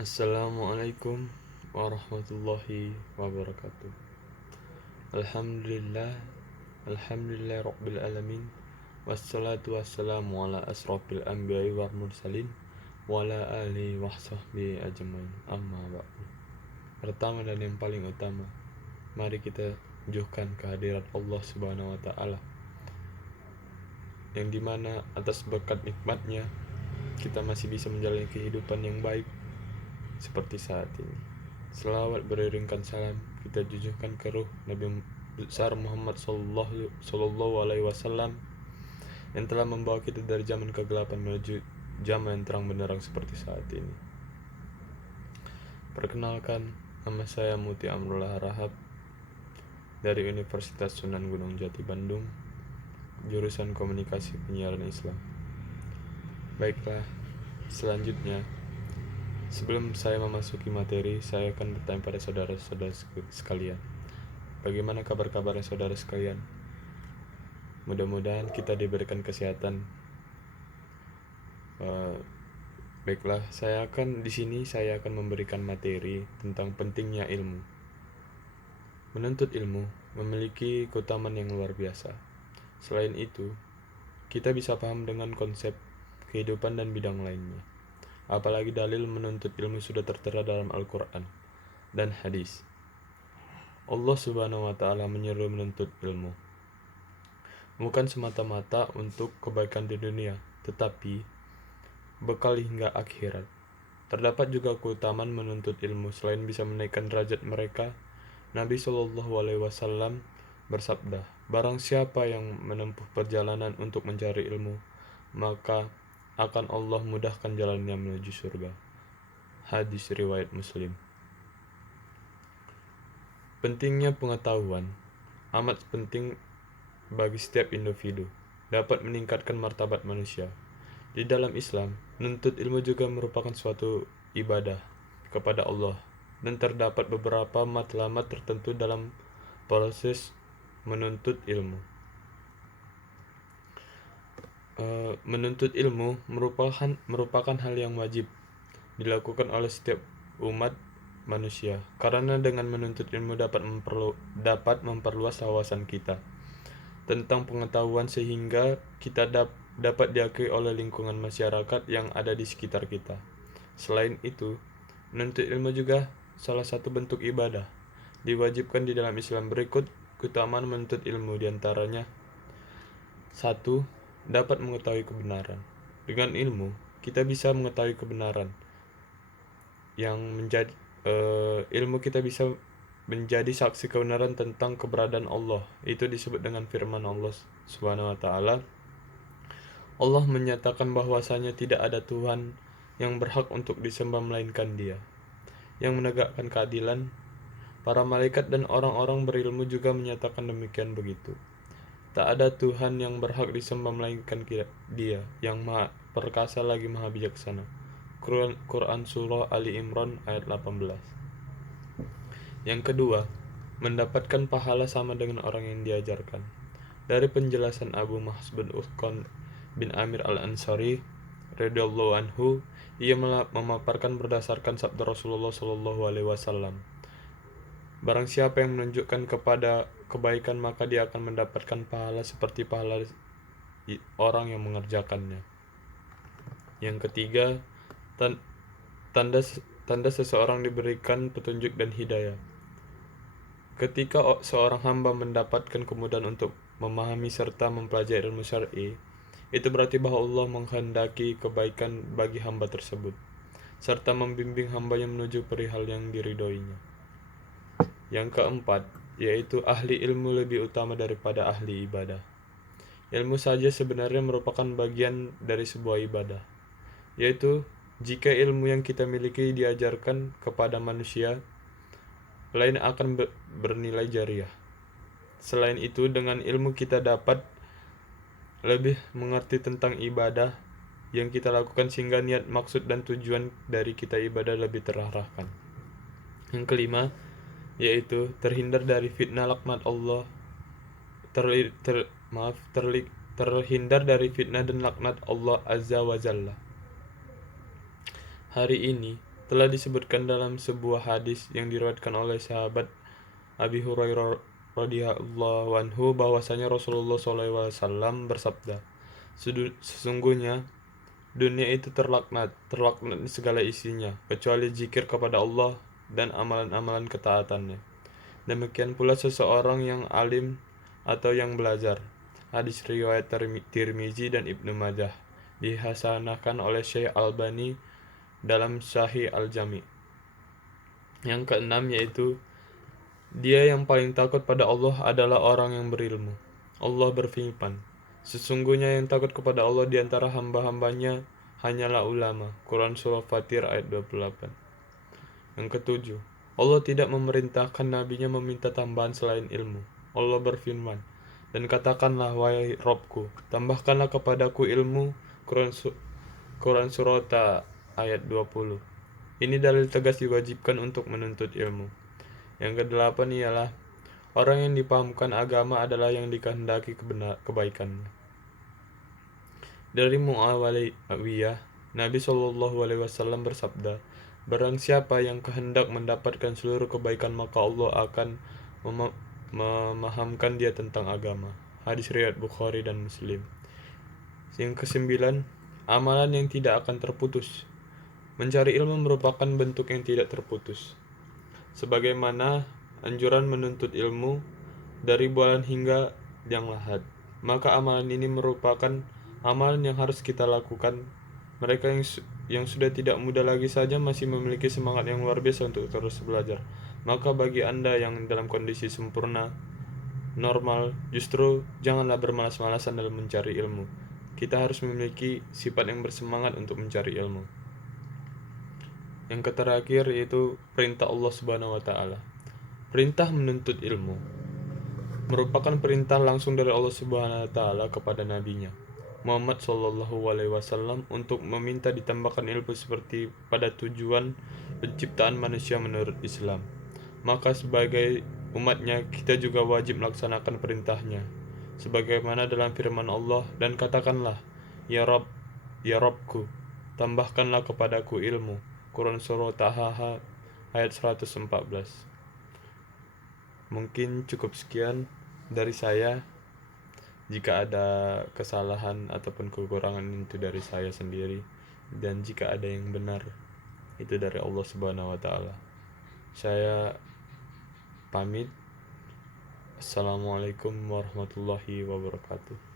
Assalamualaikum warahmatullahi wabarakatuh. Alhamdulillah, Alhamdulillah Rabbil Alamin. Wassalatu wassalamu ala asrafil anbiya'i wal mursalin wa ala alihi wa sahbihi ajmain. Amma ba'du. Pertama dan yang paling utama, mari kita juhkan kehadirat Allah Subhanahu wa taala, yang dimana atas berkat nikmatnya kita masih bisa menjalani kehidupan yang baik seperti saat ini. Selawat beriringkan salam kita jujuhkan ke ruh Nabi besar Muhammad Sallallahu Alaihi Wasallam yang telah membawa kita dari zaman kegelapan menuju zaman yang terang benderang seperti saat ini. Perkenalkan, nama saya Muti Amrullah Rahab dari Universitas Sunan Gunung Jati Bandung, jurusan Komunikasi Penyiaran Islam. Baiklah, selanjutnya sebelum saya memasuki materi, saya akan bertanya pada saudara-saudara sekalian. Bagaimana kabar-kabarnya saudara sekalian? Mudah-mudahan kita diberikan kesehatan. Baiklah, saya akan memberikan materi tentang pentingnya ilmu. Menuntut ilmu memiliki keutamaan yang luar biasa. Selain itu, kita bisa paham dengan konsep kehidupan dan bidang lainnya. Apalagi dalil menuntut ilmu sudah tertera dalam Al-Quran dan hadis. Allah Subhanahu wa taala menyeru menuntut ilmu bukan semata-mata untuk kebaikan di dunia, tetapi bekal hingga akhirat. Terdapat juga keutamaan menuntut ilmu selain bisa menaikkan derajat mereka. Nabi Shallallahu Alaihi Wasallam bersabda, barang siapa yang menempuh perjalanan untuk mencari ilmu, maka akan Allah mudahkan jalannya menuju surga. Hadis riwayat Muslim. Pentingnya pengetahuan amat penting bagi setiap individu, dapat meningkatkan martabat manusia. Di dalam Islam, menuntut ilmu juga merupakan suatu ibadah kepada Allah, dan terdapat beberapa matlamat tertentu dalam proses menuntut ilmu. Menuntut ilmu merupakan hal yang wajib dilakukan oleh setiap umat manusia, karena dengan menuntut ilmu dapat memperluas wawasan kita tentang pengetahuan sehingga kita dapat diakui oleh lingkungan masyarakat yang ada di sekitar kita. Selain itu, menuntut ilmu juga salah satu bentuk ibadah diwajibkan di dalam Islam. Berikut keutamaan menuntut ilmu, diantaranya: 1. Dapat mengetahui kebenaran. Dengan ilmu, kita bisa mengetahui kebenaran ilmu kita bisa menjadi saksi kebenaran tentang keberadaan Allah. Itu disebut dengan firman Allah Subhanahu wa taala. Allah menyatakan bahwasanya tidak ada Tuhan yang berhak untuk disembah melainkan Dia, yang menegakkan keadilan. Para malaikat dan orang-orang berilmu juga menyatakan demikian begitu. Tak ada Tuhan yang berhak disembah melainkan Dia, yang maha perkasa lagi maha bijaksana. Quran Surah Ali Imran ayat 18. Yang kedua, mendapatkan pahala sama dengan orang yang diajarkan. Dari penjelasan Abu Mahs bin Uthqan bin Amir al-Ansari radhiyallahu anhu, ia memaparkan berdasarkan sabda Rasulullah sallallahu alaihi wasallam, barang siapa yang menunjukkan kepada kebaikan, maka dia akan mendapatkan pahala seperti pahala orang yang mengerjakannya. Yang ketiga, tanda seseorang diberikan petunjuk dan hidayah. Ketika seorang hamba mendapatkan kemudahan untuk memahami serta mempelajari ilmu syar'i, itu berarti bahwa Allah menghendaki kebaikan bagi hamba tersebut, serta membimbing hambanya menuju perihal yang diridhoinya. Yang keempat, yaitu ahli ilmu lebih utama daripada ahli ibadah. Ilmu saja sebenarnya merupakan bagian dari sebuah ibadah, yaitu jika ilmu yang kita miliki diajarkan kepada manusia lain akan bernilai jariah. Selain itu, dengan ilmu kita dapat lebih mengerti tentang ibadah yang kita lakukan, sehingga niat, maksud, dan tujuan dari kita ibadah lebih terarahkan. Yang kelima, yaitu terhindar dari fitnah laknat Allah, terhindar dari fitnah dan laknat Allah Azza wa Jalla. Hari ini Telah disebutkan dalam sebuah hadis yang diriwayatkan oleh sahabat Abi Hurairah radhiyallahu anhu bahwasanya Rasulullah SAW bersabda, sesungguhnya dunia itu terlaknat segala isinya, kecuali zikir kepada Allah dan amalan-amalan ketaatannya. Demikian pula seseorang yang alim atau yang belajar. Hadis riwayat Tirmizi dan Ibnu Majah, dihasanahkan oleh Syekh Albani dalam Sahih Al-Jami. Yang keenam yaitu, dia yang paling takut pada Allah adalah orang yang berilmu. Allah berfirman, sesungguhnya yang takut kepada Allah di antara hamba-hambanya hanyalah ulama. Quran Surah Fatir ayat 28. Yang ketujuh, Allah tidak memerintahkan nabinya meminta tambahan selain ilmu. Allah berfirman, dan katakanlah, wahai Robku, tambahkanlah kepadaku ilmu. Quran Surah ayat 20. Ini dalil tegas diwajibkan untuk menuntut ilmu. Yang kedelapan ialah, orang yang dipahamkan agama adalah yang dikehendaki kebaikannya. Dari Muawiyah, Nabi SAW bersabda, barang siapa yang kehendak mendapatkan seluruh kebaikan, maka Allah akan memahamkan dia tentang agama. Hadis riwayat Bukhari dan Muslim. Yang kesembilan, amalan yang tidak akan terputus. Mencari ilmu merupakan bentuk yang tidak terputus. Sebagaimana anjuran menuntut ilmu dari bulan hingga yang lahat, maka amalan ini merupakan amalan yang harus kita lakukan. Mereka yang sudah tidak muda lagi saja masih memiliki semangat yang luar biasa untuk terus belajar. Maka bagi Anda yang dalam kondisi sempurna, normal, justru janganlah bermalas-malasan dalam mencari ilmu. Kita harus memiliki sifat yang bersemangat untuk mencari ilmu. Yang terakhir yaitu perintah Allah Subhanahu wa taala. Perintah menuntut ilmu merupakan perintah langsung dari Allah Subhanahu wa taala kepada nabinya Muhammad sallallahu alaihi wasallam untuk meminta ditambahkan ilmu seperti pada tujuan penciptaan manusia menurut Islam. Maka sebagai umatnya kita juga wajib melaksanakan perintahnya. Sebagaimana dalam firman Allah, dan katakanlah, ya Rabb, ya Rabbku, tambahkanlah kepadaku ilmu. Quran Surah Taha ayat 114. Mungkin cukup sekian dari saya. Jika ada kesalahan ataupun kekurangan itu dari saya sendiri, dan jika ada yang benar itu dari Allah Subhanahu wa taala. Saya pamit. Assalamualaikum warahmatullahi wabarakatuh.